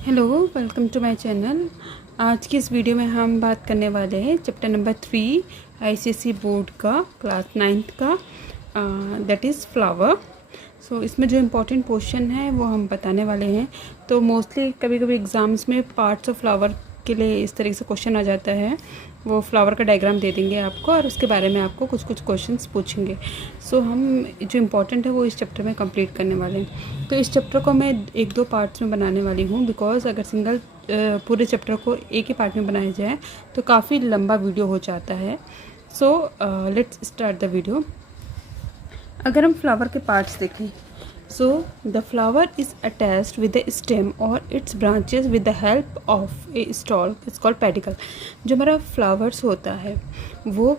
Hello, welcome to my channel. आज की इस वीडियो में हम बात करने वाले हैं चैप्टर नंबर 3 आईसीएसई बोर्ड का क्लास 9th का, दैट इज़ फ्लावर। सो इसमें जो इम्पोर्टेंट क्वेश्चन है वो हम बताने वाले हैं। तो मोस्टली कभी कभी एग्ज़ाम्स में पार्ट्स ऑफ फ्लावर के लिए इस तरीके से क्वेश्चन आ जाता है। वो फ्लावर का डायग्राम दे देंगे आपको और उसके बारे में आपको कुछ कुछ क्वेश्चंस पूछेंगे। सो हम जो इम्पोर्टेंट है वो इस चैप्टर में कंप्लीट करने वाले हैं। तो इस चैप्टर को मैं एक दो पार्ट्स में बनाने वाली हूँ, बिकॉज़ अगर सिंगल पूरे चैप्टर को एक ही पार्ट में बनाया जाए तो काफ़ी लंबा वीडियो हो जाता है। So let's start the video. अगर हम फ्लावर के पार्ट्स देखें, so the flower is attached with the stem और its branches with the help of a stalk, it's called pedicel. जो हमारा फ्लावर्स होता है वो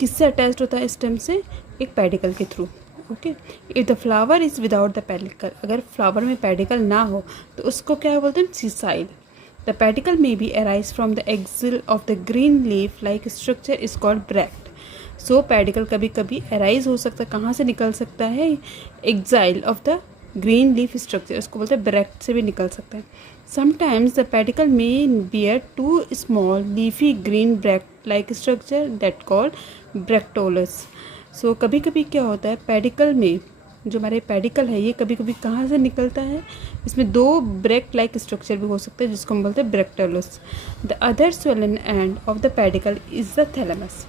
किससे अटैच्ड होता है? स्टेम से, एक पेडिकल के through. Okay, if the flower is without the pedicle, अगर फ्लावर में पेडिकल ना हो तो उसको क्या बोलते हैं? Seaside. The pedicel may be arise from the axil of the green leaf like structure is called bract. So pedicle कभी कभी अराइज हो सकता है, कहाँ से निकल सकता है? Axil of the green leaf structure, उसको बोलते हैं ब्रैक्ट से भी निकल सकता है। Sometimes the pedicel may bear two small leafy green bract like structure that called bracteoles. सो कभी कभी क्या होता है, पेडिकल में जो हमारे पेडिकल है ये कभी कभी कहाँ से निकलता है? इसमें दो ब्रैक्ट लाइक स्ट्रक्चर भी हो सकते हैं जिसको हम बोलते हैं bracteoles. The other swollen end of the pedicel is the thalamus.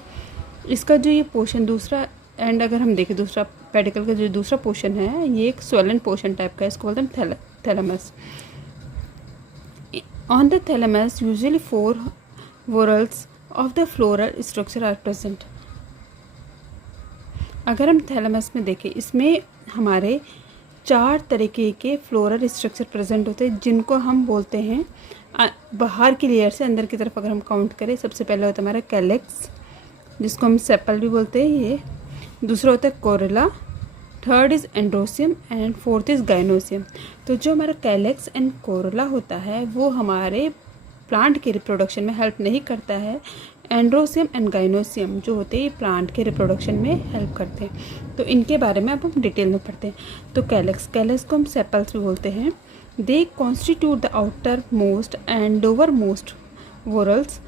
इसका जो ये पोर्शन दूसरा एंड, अगर हम देखें दूसरा पेडिकल का जो दूसरा पोर्शन है ये एक स्वेलन पोर्शन टाइप का है, इसको बोलते हैं thalamus. On the thalamus usually 4 whorls of the floral structure are present. अगर हम थैलेमस में देखें, इसमें हमारे 4 तरीके के फ्लोरल स्ट्रक्चर प्रेजेंट होते हैं जिनको हम बोलते हैं बाहर की लेयर से अंदर की तरफ अगर हम काउंट करें, सबसे पहले होता है हमारा कैलेक्स जिसको हम सेपल भी बोलते हैं, ये दूसरा होता है कोरेला, third is androecium and fourth is gynoecium. तो जो हमारा कैलेक्स एंड कोरेला होता है वो हमारे प्लांट के रिप्रोडक्शन में हेल्प नहीं करता है। एंड्रोसियम एंड गाइनोसियम जो होते हैं ये प्लांट के रिप्रोडक्शन में हेल्प करते हैं। तो इनके बारे में अब हम डिटेल में पढ़ते हैं। तो कैलेक्स को हम सेपल्स भी बोलते हैं। They constitute the outer most and lower most whorls.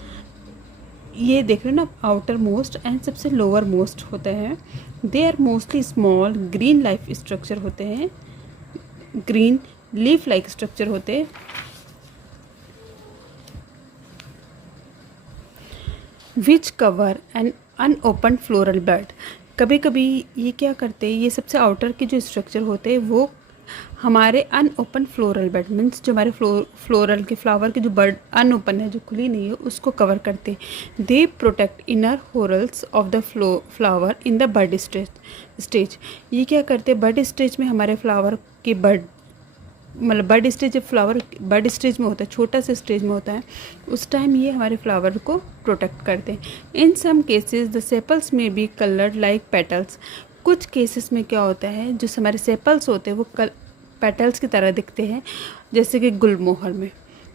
ये देख रहे हैं ना, आउटर मोस्ट एंड सबसे लोअर मोस्ट होता है। They are mostly small green life structure होते हैं, ग्रीन लीफ लाइक स्ट्रक्चर होते हैं, which cover an unopen floral bud. कभी कभी ये क्या करते हैं, ये सबसे आउटर के जो स्ट्रक्चर होते हैं वो हमारे अनओपन फ्लोरल बड मीन्स जो हमारे फ्लोरल के फ्लावर के जो बड अनओपन है, जो खुली नहीं है, उसको कवर करते हैं। They protect inner whorls of the flower in the bud stage. ये क्या करते हैं, बड स्टेज में हमारे फ्लावर के बड, मतलब बड स्टेज, जब फ्लावर बड स्टेज में होता है, छोटा सा स्टेज में होता है, उस टाइम ये हमारे फ्लावर को प्रोटेक्ट करते हैं। इन सम केसेस द सेपल्स में बी कलर्ड लाइक पेटल्स। कुछ केसेस में क्या होता है, जो हमारे सेपल्स होते हैं वो पेटल्स की तरह दिखते हैं, जैसे कि गुलमोहर में।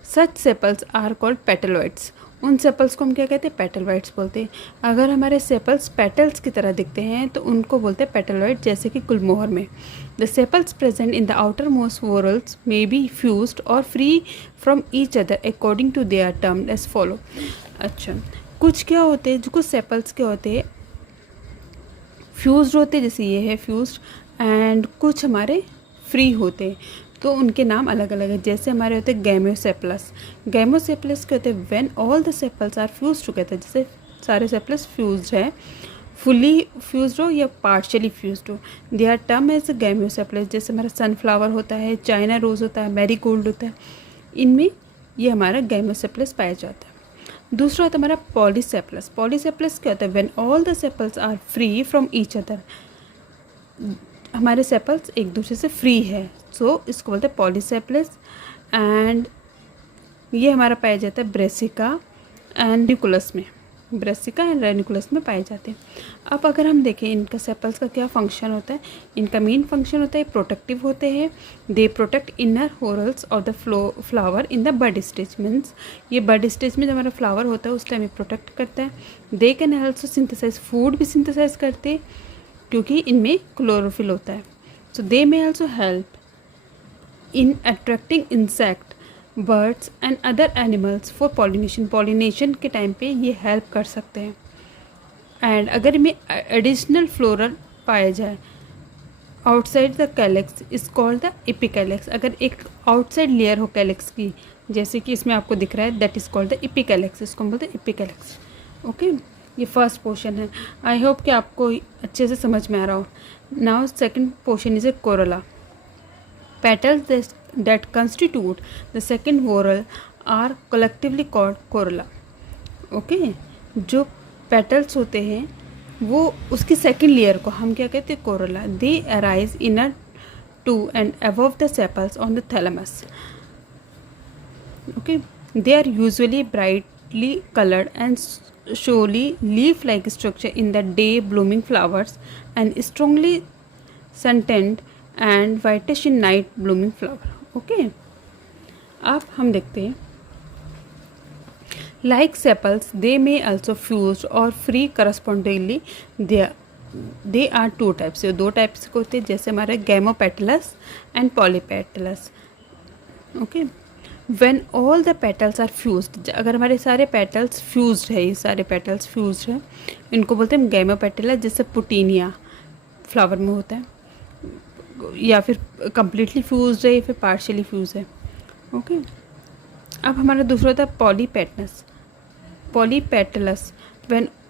सच सेपल्स आर कॉल्ड पेटलॉइड्स। उन सेपल्स को हम क्या कहते हैं? पेटलॉइड्स बोलते हैं। अगर हमारे सेपल्स पेटल्स की तरह दिखते हैं तो उनको बोलते हैं पेटलॉइड, जैसे कि गुलमोहर में। The sepals present in the outer most whorls may be fused और free from each other according to their term as follow. अच्छा, कुछ क्या होते हैं, जो कुछ सेपल्स के होते हैं फ्यूज्ड होते हैं, जैसे ये है फ्यूज्ड, एंड कुछ हमारे फ्री होते हैं, तो उनके नाम अलग अलग है। जैसे हमारे होते हैं गैमोसेपलस। गैमोसेपलस के होते हैं when all the sepals are fused together, जैसे सारे सेपल्स फ्यूज्ड है, फुली फ्यूज्ड हो या पार्शियली फ्यूज्ड हो, they are term as gamosepalous. जैसे हमारा सनफ्लावर होता है, चाइना रोज़ होता है, मैरीगोल्ड होता है, इनमें ये हमारा गैमोसेपलस पाया जाता है। दूसरा होता है हमारा पॉलीसेपलस। पॉलीसेपलस क्या होता है? When all the sepals are free from each other, हमारे सेपल्स एक दूसरे से फ्री है, सो इसको बोलते हैं पॉलीसेपलस। एंड ये हमारा पाया जाता है ब्रेसिका एंड रेनिकुलस में, ब्रेसिका एंड रेनिकुलस में पाए जाते हैं। अब अगर हम देखें इनका सेपल्स का क्या फंक्शन होता है, इनका मेन फंक्शन होता है प्रोटेक्टिव होते हैं। They protect inner whorls of the flower in the bud stage, means ये बड स्टेज में जब हमारा फ्लावर होता है उस टाइम ये प्रोटेक्ट करता है। They can also synthesize, food भी सिंथेसाइज करते हैं क्योंकि इनमें क्लोरोफिल होता है। So they may also help in attracting insect birds and other animals for pollination. Pollination के टाइम पे ये हेल्प कर सकते हैं। एंड अगर इनमें एडिशनल फ्लोरल पाया जाए outside the calyx is called the epicalyx. अगर एक आउटसाइड लेयर हो कैलेक्स की, जैसे कि इसमें आपको दिख रहा है, दैट इज़ कॉल्ड द एपिकैलेक्स। इसको हम बोलते हैं एपिकैलेक्स। ओके, ये फर्स्ट पोर्शन है। आई होप कि आपको अच्छे से समझ में आ रहा हो। Now second portion is a corolla. Petals that constitute the second whorl are collectively called corolla. Okay, जो पेटल्स होते हैं वो उसकी सेकंड लेयर को हम क्या कहते हैं, corolla. They arise inner to and above the sepals on the thalamus. Okay, they are usually brightly colored and showy leaf-like structure in the day blooming flowers and strongly scented and whitish in night blooming flower. Okay, अब हम देखते हैं like sepals they may also fuse or free correspondingly. they are two types. ये दो types के होते हैं, जैसे हमारे gamopetalous and polypetalous. Okay, when all the petals are fused, अगर हमारे सारे पेटल्स फ्यूज्ड है, ये सारे पेटल्स फ्यूज्ड है, इनको बोलते हैं गैमोपेटला। जैसे पुटीनिया फ्लावर में होता है, या फिर कम्प्लीटली फ्यूज्ड है या फिर पार्शियली फ्यूज है। ओके, अब हमारा दूसरा होता है polypetalous. Polypetalous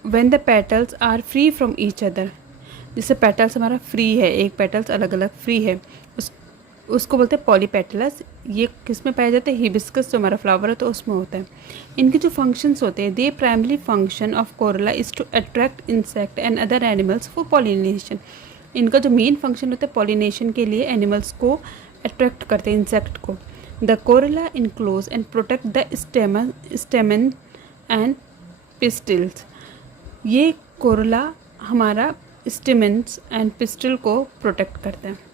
when the petals are free from each other, जिससे पेटल्स हमारा फ्री है, एक पेटल्स अलग अलग फ्री है, उसको बोलते हैं पॉलीपेटलस। ये किस में पाया जाता है, हिबिस्कस जो हमारा फ्लावर है तो उसमें होता है। इनके जो फंक्शंस होते हैं, the primary function of corolla is to attract insect and other animals for pollination. इनका जो मेन फंक्शन होता है पॉलिनेशन के लिए, एनिमल्स को अट्रैक्ट करते हैं, इंसेक्ट को। The corolla enclose and protect the stamen and pistils. ये कोरोला हमारा स्टेमन्स एंड पिस्टिल को प्रोटेक्ट करता है।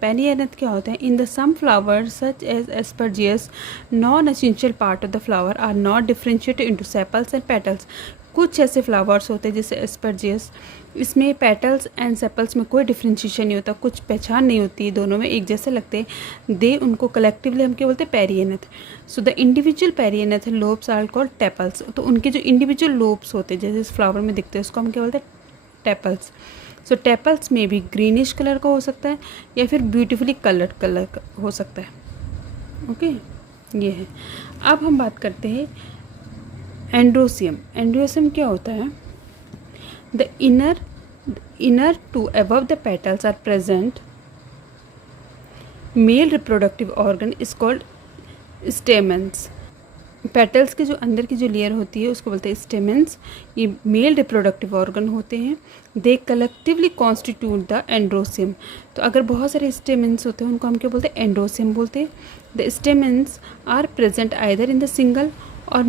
पेनियनथ क्या होता है, in the some flowers such as asparagus non essential part of the flower are not differentiated into sepals and petals. कुछ ऐसे फ्लावर्स होते हैं जैसे एस्परजियस, इसमें पेटल्स एंड सेपल्स में कोई डिफ्रेंशिएशन नहीं होता, कुछ पहचान नहीं होती, दोनों में एक जैसे लगते हैं। दे उनको कलेक्टिवली हम क्या बोलते हैं, perianth. So the individual perianth lobes are called tepals. तो उनके जो इंडिविजुअल लोब्स होते हैं जैसे इस फ्लावर में दिखते हैं, उसको हम क्या बोलते हैं, टेपल्स। सो टेपल्स में भी ग्रीनिश कलर का हो सकता है या फिर ब्यूटीफुली कलर्ड कलर का हो सकता है। ओके, ये है। अब हम बात करते हैं एंड्रोसियम। एंड्रोसियम क्या होता है, the inner to above the petals are present male reproductive organ is called stamens. Petals के जो अंदर की जो लेयर होती है उसको बोलते हैं स्टेमन्स। ये मेल रिप्रोडक्टिव ऑर्गन होते हैं। दे कलेक्टिवली कॉन्स्टिट्यूट द एंड्रोसियम। तो अगर बहुत सारे स्टेमन्स होते हैं उनको हम क्या बोलते हैं, एंड्रोसियम बोलते हैं। The stamens are present either in the single और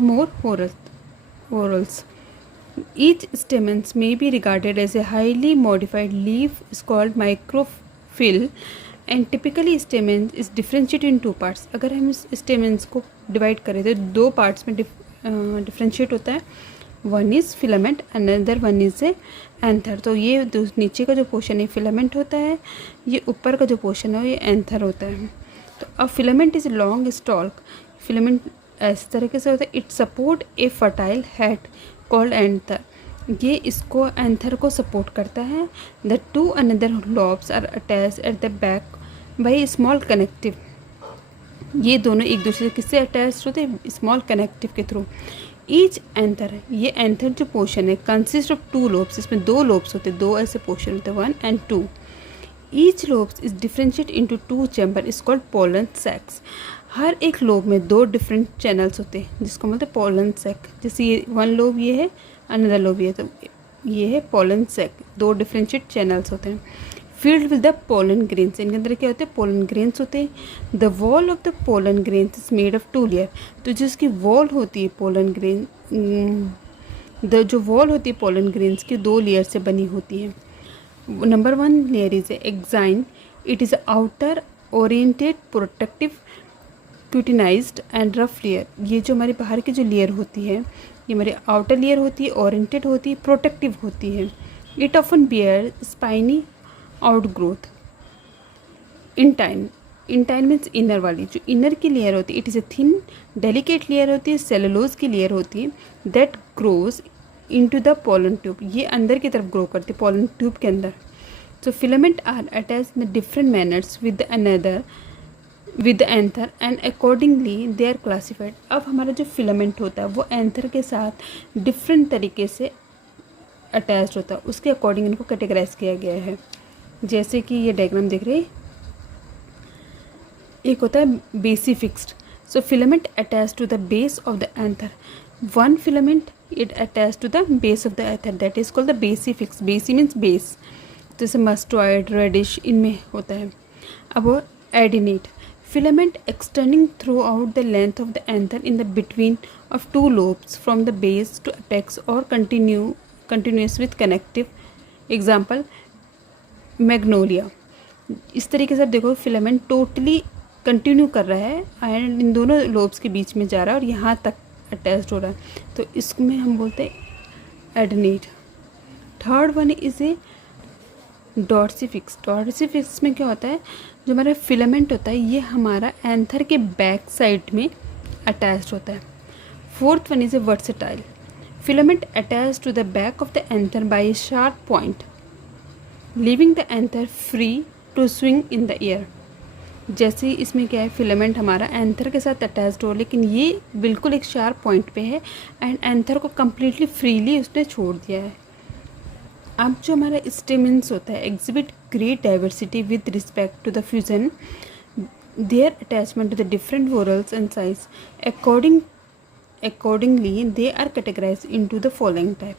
more whorls. Each stamens may be regarded as a highly modified leaf is called microphyll and typically stamens is differentiated in two parts. अगर हम इस stamens को divide करें तो दो parts में differentiate होता है। One is filament, another one is a anther. तो ये नीचे का जो पोर्शन है फिलामेंट होता है, ये ऊपर का जो पोर्शन है ये एंथर होता है। तो अब filament is long stalk. Filament इस तरीके से होता है, it support a fertile head called anther. ये इसको एंथर को सपोर्ट करता है। The two another lobes are attach at the back by small connective. ये दोनों एक दूसरे से किससे अटैच होते हैं, स्मॉल कनेक्टिव के थ्रू। ईच एंथर, ये एंथर जो पोर्शन है कंसिस्ट ऑफ टू लोब्स। इसमें दो लोब्स होते हैं, दो ऐसे पोर्शन होते हैं, 1 and 2। Each lobes is differentiate into 2 chamber is called pollen sacs. हर एक लोब में दो डिफरेंट चैनल्स होते हैं जिसको बोलते हैं पोलन सैक। जैसे ये वन लोब ये है, अनदर लोब ये, तो ये है पोलन सैक। दो डिफरेंशिएट चैनल्स होते हैं field with the pollen grains. इनके अंदर क्या होते हैं, पोलन ग्रेन्स होते हैं। The wall of the pollen grains is made of 2 layer. तो जिसकी वॉल होती है पोलन ग्रेन, जो वॉल होती है पोलन ग्रेन्स की 2 लेयर से बनी होती है। Number 1 layer is exine. It is outer oriented protective cutinized and rough layer. ये जो हमारी बाहर की जो लेयर होती है ये हमारी आउटर लेयर होती है, ओरिएंटेड होती है, प्रोटेक्टिव होती है। It often bear spiny outgrowth intine. Intine means inner वाली, जो इनर की लेयर होती है, it is a thin delicate layer होती है, सेलुलोज की लेयर होती है, that grows into the pollen tube, ये अंदर की तरफ ग्रो करती है पोलन ट्यूब के अंदर। So filament are attach in different manners with the anther and accordingly they are classified. अब हमारा जो फिलामेंट होता है वो एंथर के साथ डिफरेंट तरीके से अटैच होता है, उसके अकॉर्डिंग इनको कैटेगराइज किया गया है। जैसे कि ये डायग्राम देख रहे हैं, एक होता है basifixed, so filament attach to the base of the anther, one filament it attach to the base of the anther, that is called the basifix. Basi means base, जैसे mustard, radish, इनमें होता है। अब वो adnate, filament extending throughout the length of the anther in the between of two lobes from the base to apex or continuous with connective। Example Magnolia. इस तरीके से देखो फिलामेंट टोटली कंटिन्यू कर रहा है एंड इन दोनों lobes के बीच में जा रहा है और यहाँ तक अटैच्ड हो रहा है, तो इसमें हम बोलते हैं adnate. Third one is a dorsifixed. Dorsifixed में क्या होता है, जो हमारा फिलामेंट होता है ये हमारा एंथर के बैक साइड में अटैच्ड होता है। Fourth one is a versatile, filament attach to the back of the anther by a sharp point, leaving the anther free to swing in the air. जैसे इसमें क्या है, फिलामेंट हमारा anther के साथ अटैच्ड हो, लेकिन ये बिल्कुल एक शार्प पॉइंट पे है एंड एंथर को कम्प्लीटली फ्रीली उसने छोड़ दिया है। अब जो हमारा स्टेमेंस होता है exhibit great diversity with respect to the fusion, their attachment to the different whorls and size, accordingly they are categorize into the following type.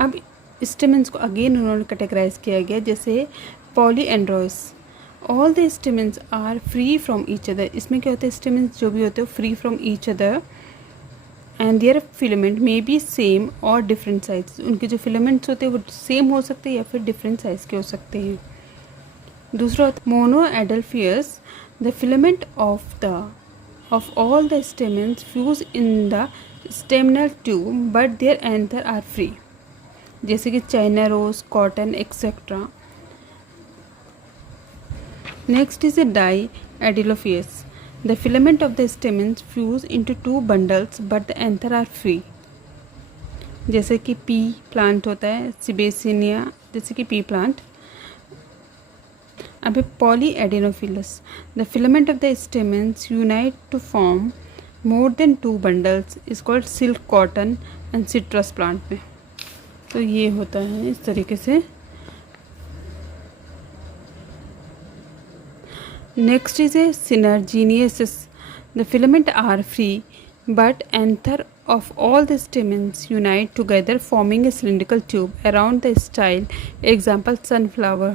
अब स्टेमेंस को अगेन उन्होंने कैटेगराइज किया गया, जैसे polyandrous, all the stamens are free from each other. इसमें क्या होता है, स्टेमेंस जो भी होते हैं free from each other and their filament may be same और डिफरेंट साइज। उनके जो फिलामेंट्स होते हैं वो सेम हो सकते हैं या फिर डिफरेंट साइज के हो सकते हैं। दूसरा monoadelphous, the filament of all the stamens fuse in the staminal tube but their anther are free, जैसे कि China rose, cotton etcetera. Next is a diadelphous, the filament of the stamens fuse into two bundles but the anther are free, जैसे कि pea plant होता है, सिबेसिनिया, जैसे कि pea plant. अब polyadelphous, the filament of the stamens unite to form more than two bundles is called silk cotton and citrus plant में। तो ये होता है इस तरीके से। Next is a synerginesis. The filament are free, but anther of all the stamens unite together forming a cylindrical tube around the style. Example sunflower.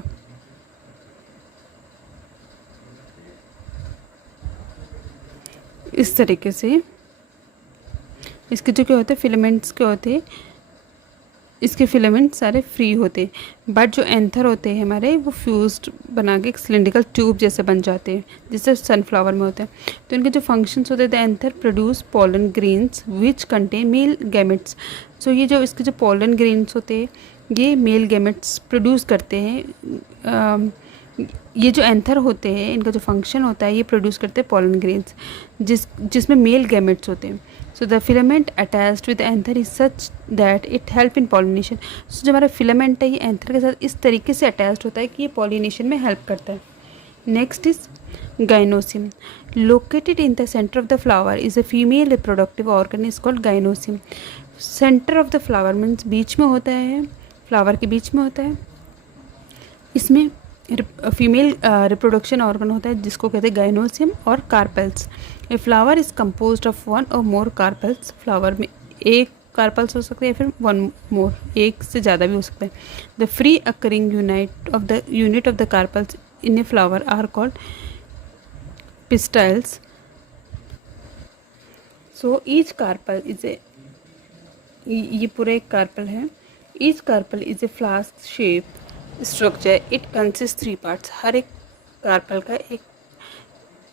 इस तरीके से इसके जो क्या होते हैं फिलामेंट्स क्या होते हैं, इसके फिलामेंट सारे फ्री होते, बट जो एंथर होते हैं हमारे वो फ्यूज्ड बना के एक सिलिंड्रिकल ट्यूब जैसे बन जाते हैं, जैसे सनफ्लावर में होते हैं। तो इनके जो फंक्शंस होते हैं, the anther produce pollen grains which contain male gametes. So ये जो इसके जो पोलन ग्रेन्स होते हैं ये मेल गैमेट्स प्रोड्यूस करते हैं। ये जो एंथर होते हैं इनका जो फंक्शन होता है ये प्रोड्यूस करते हैं पोलन ग्रेन्स जिसमें मेल गैमेट्स होते हैं। So the filament attached with anther is such that it help in pollination. So जो हमारा फिलामेंट है ये एंथर के साथ इस तरीके से अटैच्ड होता है कि ये पॉलिनेशन में हेल्प करता है। Next is gynoecium, located in the centre of the flower is a female reproductive organ is called gynoecium. Centre of the flower means बीच में होता है, फ्लावर के बीच में होता है। इसमें फीमेल रिप्रोडक्शन ऑर्गन होता है जिसको कहते हैं गाइनोसियम और carpels. A flower is composed of one और मोर कार्पेल्स। फ्लावर में एक कार्पेल्स हो सकते हैं या फिर वन मोर, एक से ज़्यादा भी हो सकता है। The free occurring unit of the carpels in a flower are called pistils. So each carpel is a, ये पूरा एक कार्पल है। Each carpel is a flask shape structure, it consist 3 parts. हर एक कार्पल का एक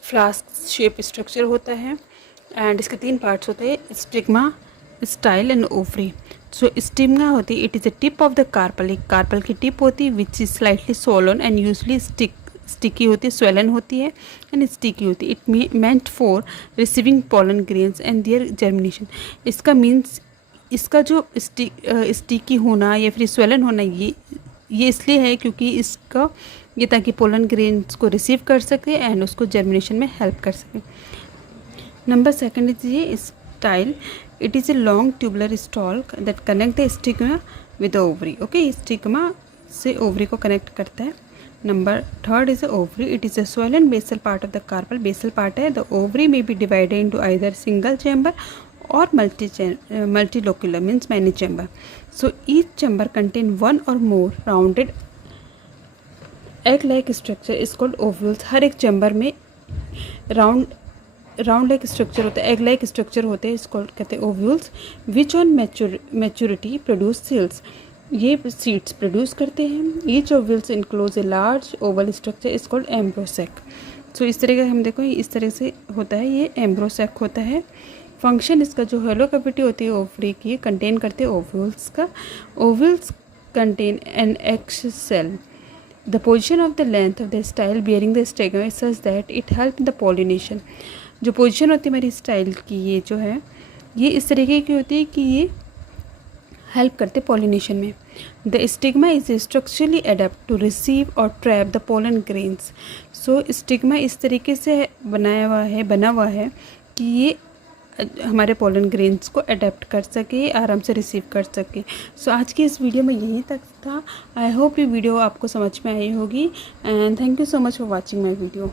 फ्लास्क शेप स्ट्रक्चर होता है एंड इसके 3 पार्ट्स होते हैं, stigma, style and ovary. So stigma होती है, it is the tip of the carpel, एक कार्पल की टिप होती है which is slightly swollen and usually sticky होती है, स्वेलन होती है एंड स्टिकी होती है। It meant for receiving pollen grains and their germination. इसका मीन्स इसका जो स्टिकी होना या फिर स्वेलन होना ये इसलिए है क्योंकि इसका ये ताकि पोलन ग्रेन्स को रिसीव कर सके एंड उसको जर्मिनेशन में हेल्प कर सके। नंबर सेकंड इज ये style. It is a long tubular stalk that connect the stigma with ovary. Okay, stigma से ओवरी को कनेक्ट करता है। Number third is ovary. It is a swollen basal part of the carpel। Basal part है। The ovary may be divided into either single chamber और multilocular means many chamber. So each chamber contain one or more rounded egg-like structure is called ovules। हर एक chamber में round like structure होता है, egg like structure होते हैं, इसको कहते हैं ovules. Which on maturity produce seeds. ये सीड्स प्रोड्यूस करते हैं। Each ovules enclose a large oval structure is called embryo sac. So इस तरह का हम देखो इस तरह से होता है, ये एम्ब्रोसैक होता है। फंक्शन इसका जो हेलो कैविटी होती है ओवरी की कंटेन करते हैं ओव्यूल्स का। Ovules contain an egg cell. The position of the length of the style bearing the stigma is such that it help in the pollination। जो पोजीशन होती है मेरी स्टाइल की ये जो है ये इस तरीके की होती है कि ये हेल्प करते पॉलिनेशन में। The stigma is structurally adept to receive और trap the pollen grains. So stigma इस तरीके से बना हुआ है कि ये हमारे पोलन ग्रेन्स को अडेप्ट कर सके, आराम से रिसीव कर सके। सो आज की इस वीडियो में यहीं तक था। आई होप ये वीडियो आपको समझ में आई होगी and thank you so much for watching my video.